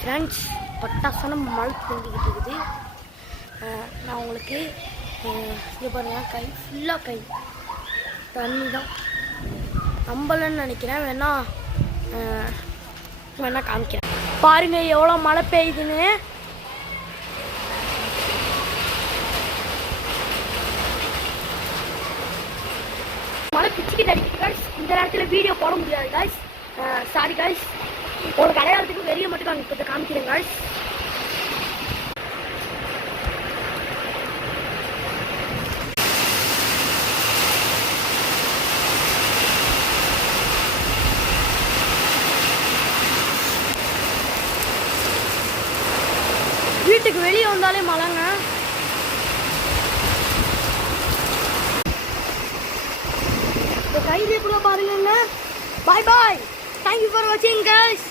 Friends, பட்டாசான மழை தூண்டிக்கிட்டு இருக்குது. நான் உங்களுக்கு இங்கே பாருங்கள், கை ஃபுல்லாக கை தண்ணி தான். நம்பலன்னு நினைக்கிறேன், வேணா காமிக்கிறேன். பாருங்கள் எவ்வளோ மழை பெய்யுதுன்னு. மழை பிச்சுக்கிட்டு அடிக்குது காய்ஸ். இந்த நேரத்தில் வீடியோ போட முடியாது காய்ஸ், சாரி காய்ஸ். ஒரு கடையாளத்துக்கு வெளியே மட்டும் இப்போ காமிக்கிறேன் காய்ஸ். வீட்டுக்கு வெளியே வந்தாலே மழைங்க. இந்த கையிலே கூட பாருங்க. பாய் பாய், தேங்க்யூ ஃபார் வாட்சிங் guys.